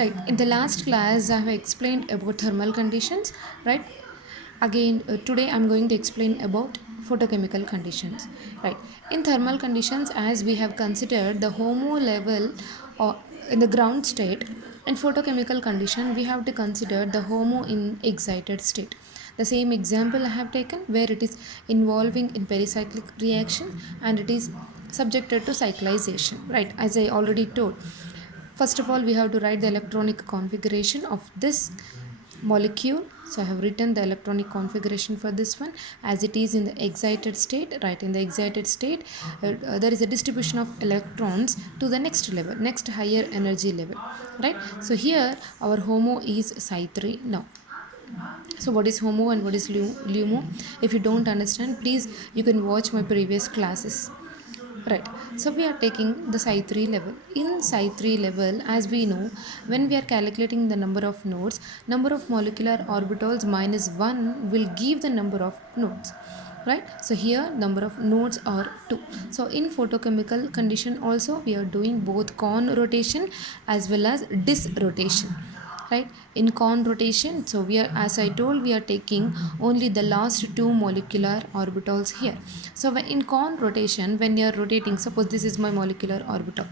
Right. In the last class, I have explained about thermal conditions. Right. Again, today I'm going to explain about photochemical conditions. Right. In thermal conditions, as we have considered the HOMO level or in the ground state, in photochemical condition, we have to consider the HOMO in excited state. The same example I have taken where it is involving in pericyclic reaction and it is subjected to cyclization. Right. As I already told. First of all, we have to write the electronic configuration of this molecule. So I have written the electronic configuration for this one as it is in the excited state. Right, in the excited state, there is a distribution of electrons to the next level, next higher energy level. Right, so here our HOMO is psi3 now. So what is HOMO and what is LUMO? If you don't understand, please you can watch my previous classes. Right. So we are taking the Psi3 level. In Psi3 level, as we know, when we are calculating the number of nodes, number of molecular orbitals minus 1 will give the number of nodes. Right. So here number of nodes are 2. So in photochemical condition also we are doing both con rotation as well as dis rotation. Right, in con rotation, so we are, as I told, we are taking only the last two molecular orbitals here. So in con rotation, when you are rotating, suppose this is my molecular orbital,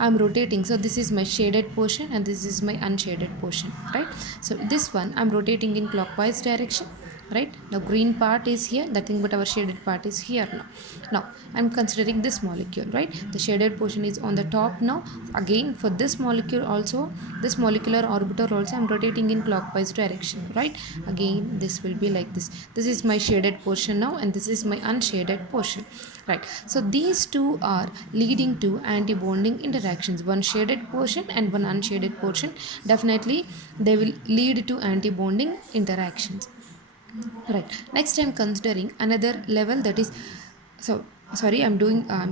I am rotating, so this is my shaded portion and this is my unshaded portion. Right, so this one I am rotating in clockwise direction. Right, now green part is here, nothing but our shaded part is here. Now I'm considering this molecule. Right, the shaded portion is on the top. Now again for this molecule also, this molecular orbital also I'm rotating in clockwise direction. Right, again this will be like this. This is my shaded portion now and this is my unshaded portion. Right, so these two are leading to anti-bonding interactions, one shaded portion and one unshaded portion. Definitely they will lead to anti-bonding interactions. Right, next I'm considering another level, that is, so sorry, I'm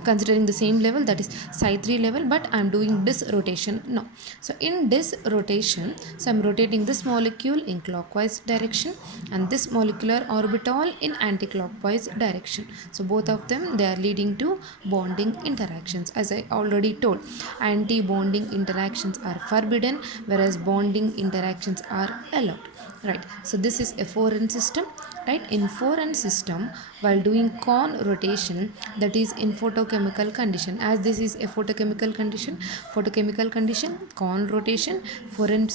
considering the same level, that is psi3 level, but I'm doing this rotation now. So in this rotation, so I'm rotating this molecule in clockwise direction and this molecular orbital in anti-clockwise direction. So both of them, they are leading to bonding interactions. As I already told, anti-bonding interactions are forbidden whereas bonding interactions are allowed. Right, so this is a 4n system. Right, in 4n system, while doing con rotation, that is in photochemical condition, as this is a photochemical condition, con rotation, 4n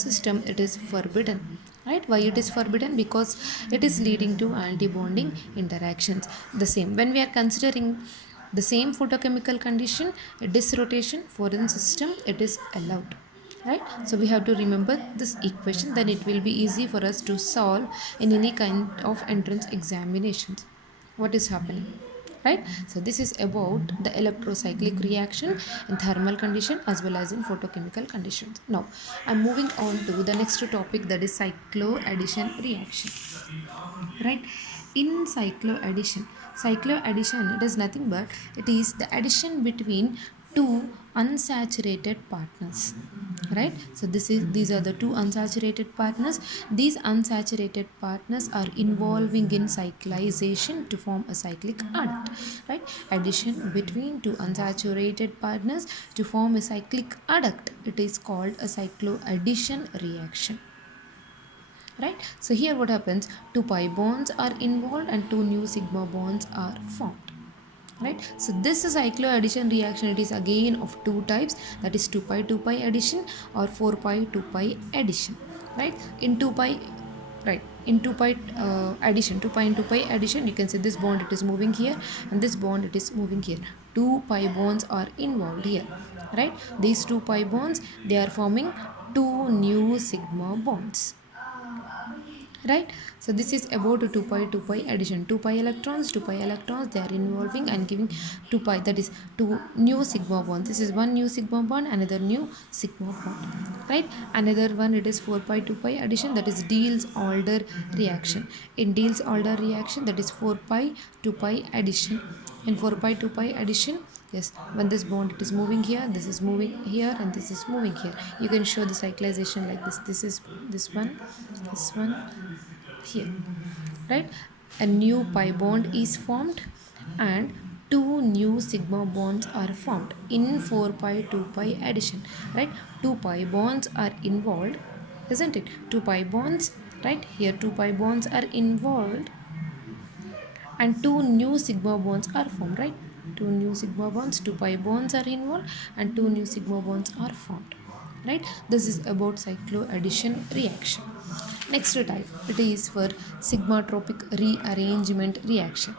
system, it is forbidden. Right, why it is forbidden? Because it is leading to anti-bonding interactions. The same when we are considering the same photochemical condition, dis rotation, 4n system, it is allowed. Right, so we have to remember this equation, then it will be easy for us to solve in any kind of entrance examinations what is happening. Right, so this is about the electrocyclic reaction in thermal condition as well as in photochemical conditions. Now I'm moving on to the next topic, that is cycloaddition reaction. Right, in cycloaddition, it is nothing but it is the addition between two unsaturated partners. Right, so these are the two unsaturated partners. These unsaturated partners are involving in cyclization to form a cyclic adduct. Right, addition between two unsaturated partners to form a cyclic adduct, it is called a cycloaddition reaction. Right, so here what happens, two pi bonds are involved and two new sigma bonds are formed. Right, so this is cycloaddition reaction, it is again of two types, that is 2 pi addition or 4 pi 2 pi addition. Right, in 2 pi, right, in 2 pi addition, 2 pi and 2 pi addition, you can see this bond it is moving here and this bond it is moving here. Two pi bonds are involved here. Right, these two pi bonds, they are forming two new sigma bonds. Right, so this is about 2 pi addition, 2 pi electrons they are involving and giving 2 pi, that is two new sigma bond. This is one new sigma bond, another new sigma bond. Right, another one, it is 4 pi 2 pi addition, that is Diels-Alder reaction. In Diels-Alder reaction, that is 4 pi 2 pi addition. In 4 pi 2 pi addition, yes, when this bond it is moving here, this is moving here and this is moving here, you can show the cyclization like this. This is this one here. Right, a new pi bond is formed and two new sigma bonds are formed in 4 pi 2 pi addition, right? 2 pi bonds are involved, isn't it? 2 pi bonds, right? Here 2 pi bonds are involved and two new sigma bonds are formed, right? Two new sigma bonds, 2 pi bonds are involved and two new sigma bonds are formed, right? This is about cycloaddition reaction. Next type, it is for sigmatropic rearrangement reaction.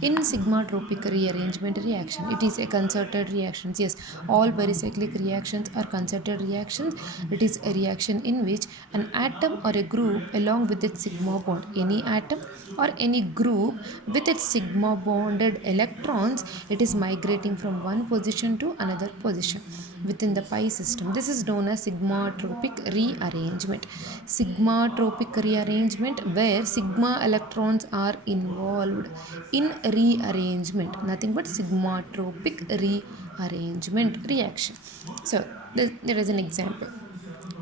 In sigmatropic rearrangement reaction, it is a concerted reaction. Yes, all pericyclic reactions are concerted reactions. It is a reaction in which an atom or a group along with its sigma bond, any atom or any group with its sigma bonded electrons, it is migrating from one position to another position within the pi system. This is known as sigmatropic rearrangement. Sigmatropic rearrangement, where sigma electrons are involved in rearrangement, nothing but sigmatropic rearrangement reaction. So there is an example.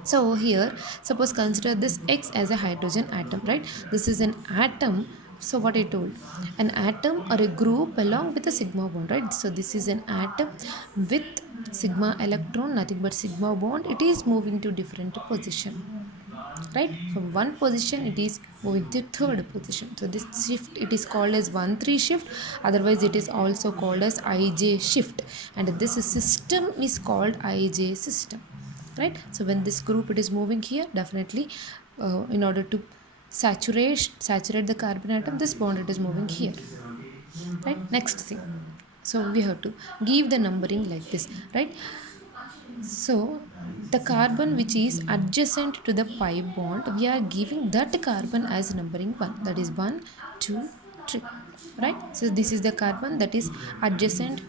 So here, suppose consider this X as a hydrogen atom, right? This is an atom. So what I told, an atom or a group along with a sigma bond, right? So this is an atom with sigma electron, nothing but sigma bond. It is moving to different position, right? From one position it is moving to third position. So this shift, it is called as 1,3 shift, otherwise it is also called as IJ shift, and this system is called IJ system, right? So when this group it is moving here, definitely in order to saturate the carbon atom, this bond it is moving here, right? Next thing, so we have to give the numbering like this, right? So the carbon which is adjacent to the pi bond, we are giving that carbon as numbering 1. That is 1, 2, 3. Right? So this is the carbon that is adjacent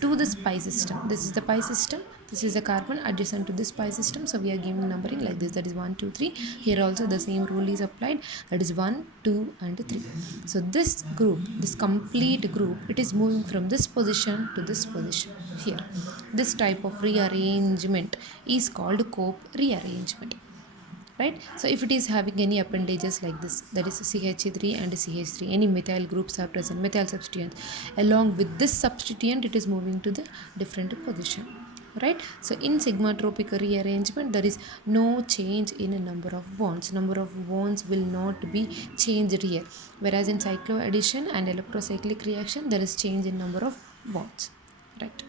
to this pi system. This is the pi system. This is the carbon adjacent to this pi system. So we are giving numbering like this. That is 1, 2, 3. Here also the same rule is applied. That is 1, 2 and 3. So this group, this complete group, it is moving from this position to this position here. This type of rearrangement is called Cope rearrangement, right? So if it is having any appendages like this, that is CH3 and CH3, any methyl groups are present, methyl substituent, along with this substituent it is moving to the different position, right? So in sigmatropic rearrangement there is no change in a number of bonds. Number of bonds will not be changed here, whereas in cycloaddition and electrocyclic reaction there is change in number of bonds, right?